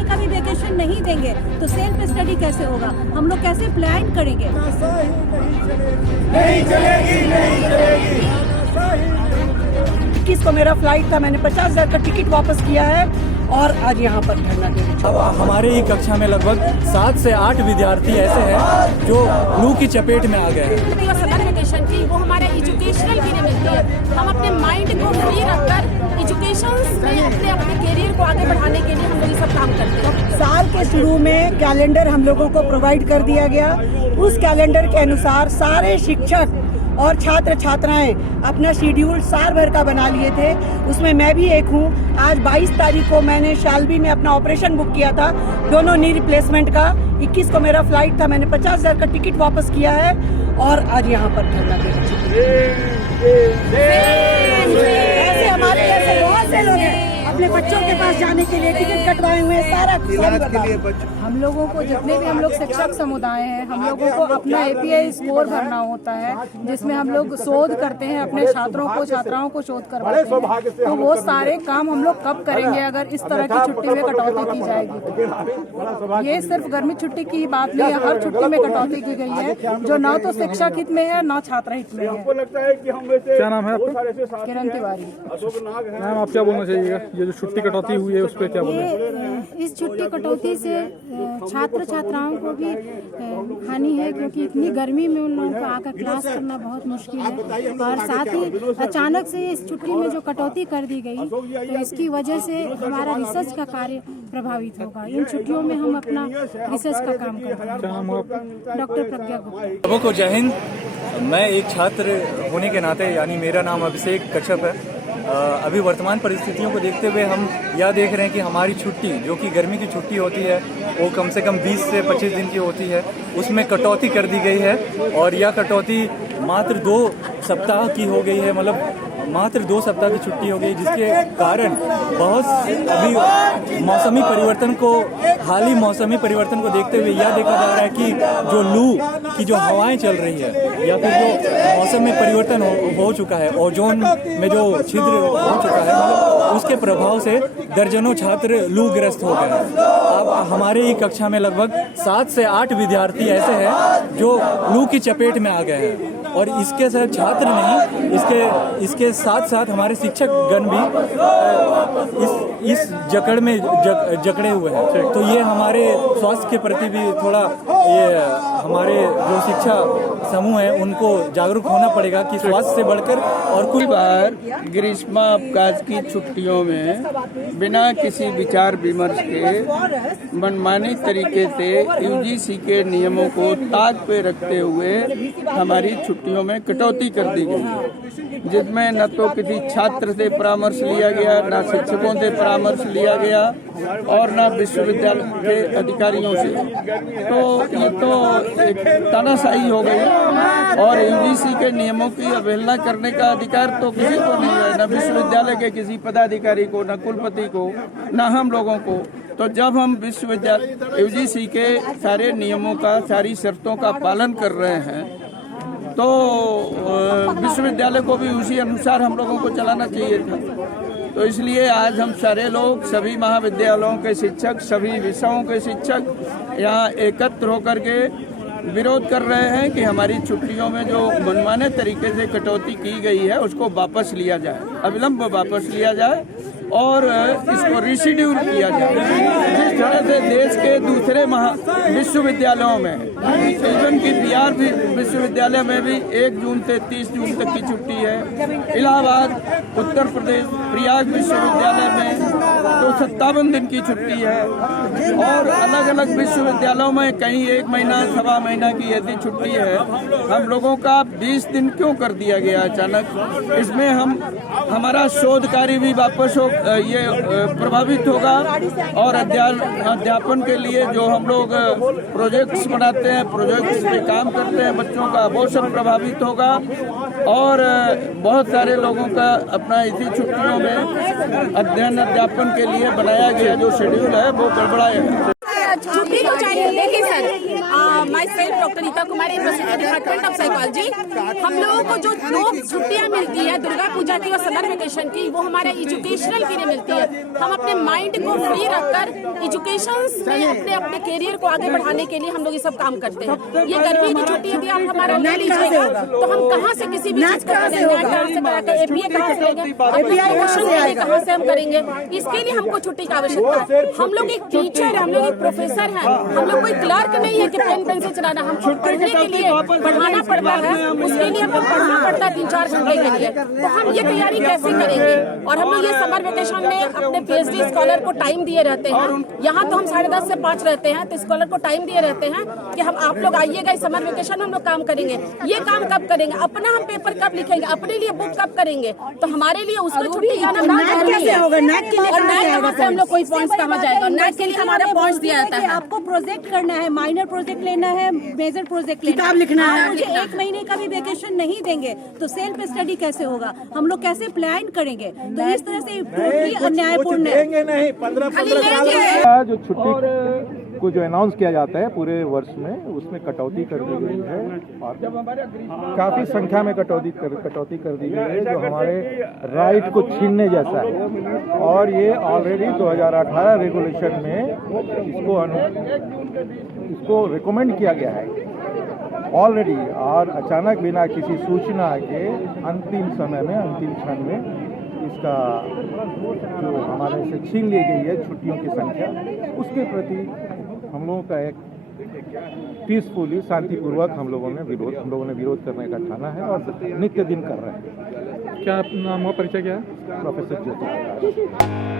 महीने का भी वेकेशन नहीं देंगे तो सेल्फ स्टडी कैसे होगा? हम लोग कैसे प्लान करेंगे? नहीं चलेगी, नहीं चलेगी। 21 को मेरा फ्लाइट था, मैंने 50,000 का टिकट वापस किया है और आज यहाँ पर धरना दे रही हूँ। अब हमारे ही कक्षा में लगभग 7 से 8 विद्यार्थी ऐसे हैं जो लू की चपेट में आ गए हैं। समर वेकेशन थी वो हमारा एजुकेशनल के लिए मिलती है। हम अपने माइंड को फ्री रखकर एजुकेशन में अपने करियर को आगे बढ़ाने के लिए हम लोग ये सब काम करते हैं। साल के शुरू में कैलेंडर हम लोगों को प्रोवाइड कर दिया गया। उस कैलेंडर के अनुसार सारे शिक्षक और छात्र छात्राएं अपना शेड्यूल साल भर का बना लिए थे। उसमें मैं भी एक हूँ। आज 22 तारीख को मैंने शालबी में अपना ऑपरेशन बुक किया था, दोनों नी रिप्लेसमेंट का। 21 को मेरा फ्लाइट था, मैंने 50,000 का टिकट वापस किया है और आज यहाँ पर धरना दे रही हूँ। ऐसे हमारे ऐसे बहुत से लोग हैं अपने बच्चों के पास जाने के लिए टिकट कटवाए हुए हैं। सारा हम लोगों को जितने भी हम लोग शिक्षक समुदाय हैं, हम लोगों को अपना API स्कोर भरना होता है, जिसमें हम लोग शोध करते हैं, अपने छात्रों को छात्राओं को शोध करवाते हैं। तो वो सारे काम हम लोग कब करेंगे अगर इस तरह की छुट्टी में कटौती की जाएगी? ये सिर्फ गर्मी छुट्टी की बात नहीं है, हर छुट्टी में कटौती की गई है जो न तो शिक्षक हित में है न छात्र हित में है। क्या नाम है आपका? किरण तिवारी। मैम आप क्या बोलना चाहिएगा? ये जो छुट्टी कटौती हुई है उस पर क्या बोलेंगे? इस छुट्टी कटौती से छात्र छात्राओं को भी हानि है, क्योंकि इतनी गर्मी में उन लोगों को आकर क्लास करना बहुत मुश्किल है। और साथ ही अचानक से इस छुट्टी में जो कटौती कर दी गई तो इसकी वजह से हमारा रिसर्च का कार्य प्रभावित होगा। इन छुट्टियों में हम अपना रिसर्च का काम करते हैं। डॉक्टर प्रज्ञा गुप्ता। सबों को जय हिंद। मैं एक छात्र होने के नाते, यानी मेरा नाम अभिषेक कच्छप है। अभी वर्तमान परिस्थितियों को देखते हुए हम यह देख रहे हैं कि हमारी छुट्टी, जो कि गर्मी की छुट्टी होती है, वो कम से कम 20 से 25 दिन की होती है, उसमें कटौती कर दी गई है। और यह कटौती मात्र 2 सप्ताह की हो गई है, मतलब मात्र 2 सप्ताह की छुट्टी हो गई, जिसके कारण बहुत अभी मौसमी परिवर्तन को, हाल मौसमी परिवर्तन को देखते हुए यह देखा जा रहा है कि जो लू की जो हवाएं चल रही है या फिर जो मौसम में परिवर्तन हो चुका है, ओजोन में जो छिद्र हो चुका है, मतलब उसके प्रभाव से दर्जनों छात्र लू ग्रस्त हो गए हैं। अब हमारे ही कक्षा में लगभग 7 से 8 विद्यार्थी ऐसे हैं जो लू की चपेट में आ गए हैं। और इसके साथ छात्र नहीं, इसके साथ साथ हमारे शिक्षक गण भी इस जकड़ में जकड़े हुए हैं। तो ये हमारे स्वास्थ्य के प्रति भी थोड़ा, ये हमारे जो शिक्षा समूह है उनको जागरूक होना पड़ेगा कि स्वास्थ्य से बढ़कर और कुछ। बार ग्रीष्मावकाश की छुट्टियों में बिना किसी विचार विमर्श के मनमानी तरीके से UGC के नियमों को ताक पे रखते हुए हमारी छुट्टियों में कटौती कर दी गई, जिसमें न तो किसी छात्र से परामर्श लिया गया, न शिक्षकों से परामर्श लिया गया और न विश्वविद्यालय के अधिकारियों से। तो ये तो एक तानाशाही हो गई और UGC के नियमों की अवहेलना करने का अधिकार तो किसी को नहीं है, न विश्वविद्यालय के किसी पदाधिकारी को, न कुलपति को, न हम लोगों को। तो जब हम विश्वविद्यालय UGC के सारे नियमों का, सारी शर्तों का पालन कर रहे हैं, तो विश्वविद्यालय को भी उसी अनुसार हम लोगों को चलाना चाहिए था। तो इसलिए आज हम सारे लोग, सभी महाविद्यालयों के शिक्षक, सभी विषयों के शिक्षक यहाँ एकत्र होकर के विरोध कर रहे हैं कि हमारी छुट्टियों में जो मनमाने तरीके से कटौती की गई है उसको वापस लिया जाए, अविलंब वापस लिया जाए और इसको रिशेड्यूल किया जाए। जिस तरह से देश के दूसरे विश्वविद्यालयों में, इवन की बिहार भी विश्वविद्यालय में भी 1 जून से 30 जून तक की छुट्टी है। इलाहाबाद, उत्तर प्रदेश, प्रयाग विश्वविद्यालय में तो 57 दिन की छुट्टी है। और अलग अलग विश्वविद्यालयों में कहीं 1 महीना, 1.25 महीना की ऐसी छुट्टी है। हम लोगों का 20 दिन क्यों कर दिया गया अचानक? इसमें हमारा शोध कार्य भी वापस ये प्रभावित होगा और अध्यापन के लिए जो हम लोग प्रोजेक्ट्स बनाते हैं, प्रोजेक्ट्स पे काम करते हैं बच्चों का, वो सब प्रभावित होगा। और बहुत सारे लोगों का अपना इसी छुट्टियों में अध्ययन अध्यापन के लिए बनाया गया जो शेड्यूल है वो गड़बड़ाया है। छुट्टी तो चाहिए, लेकिन sir my self doctor Rita Kumari, department of psychology. हम लोगों को जो 2 छुट्टियां मिलती है दुर्गा पूजा की और समर वेकेशन की, वो हमारे एजुकेशनल के लिए मिलती है। हम अपने माइंड को फ्री रखकर एजुकेशन में अपने करियर को आगे बढ़ाने के लिए हम लोग ये सब काम करते हैं। ये गर्मी की छुट्टी यदि आप हमारा ले लीजिएगा तो हम कहाँ से किसी भी चीज का एपीए कहाँ से लेंगे, कहाँ से हम करेंगे? इसके लिए हमको छुट्टी की आवश्यकता है। हम लोग एक टीचर है, हम लोग एक प्रोफेसर हैं, हम लोग कोई क्लर्क नहीं है कि पेन से चलाना। हमको पढ़ने के लिए पढ़ाना पड़ता है, उसके लिए हमको पढ़ना पड़ता है 3-4 घंटे के लिए। तो हम ये तैयारी कैसे करेंगे? और हम लोग ये समर वेकेशन में अपने पीएचडी स्कॉलर को टाइम दिए रहते हैं। यहाँ तो हम 10:30 से 5 रहते हैं, तो स्कॉलर को टाइम दिए रहते हैं कि हम आप लोग आइएगा इस समर वेकेशन में हम लोग काम करेंगे। ये काम कब करेंगे? अपना हम पेपर कब लिखेंगे? अपने लिए बुक कब करेंगे? तो हमारे लिए उसको छुट्टी जाना कैसे होगा? नैक के लिए और नैक कहाँ से हम लोग कोई पॉइंट्स कहाँ जाएगा? नैक के लिए हमारा पॉइंट्स दिया जाता है। आपको प्रोजेक्ट करना है, माइनर प्रोजेक्ट लेना है, मेजर प्रोजेक्ट लेना है, किताब लिखना है। मुझे 1 महीने का भी वेकेशन नहीं देंगे तो सेल्फ स्टडी कैसे होगा? हम लोग कैसे प्लान करेंगे? तो इस तरह से टोटली अन्यायपूर्ण है। देंगे नहीं, 15 जो छुट्टी को जो अनाउंस किया जाता है पूरे वर्ष में, उसमें कटौती कर दी गई है और काफ़ी संख्या में कटौती कर दी गई है, जो हमारे राइट को छीनने जैसा है। और ये ऑलरेडी 2018 रेगुलेशन में इसको रिकमेंड किया गया है ऑलरेडी, और अचानक बिना किसी सूचना के अंतिम समय में, अंतिम क्षण में इसका जो हमारे से छीन ली गई है छुट्टियों की संख्या, उसके प्रति हम लोगों का एक पीसफुली, शांतिपूर्वक हम लोगों ने विरोध करने का ठाना है और नित्य दिन कर रहे हैं। क्या नाम हुआ, परिचय क्या है? प्रोफेसर ज्योति प्रकाश।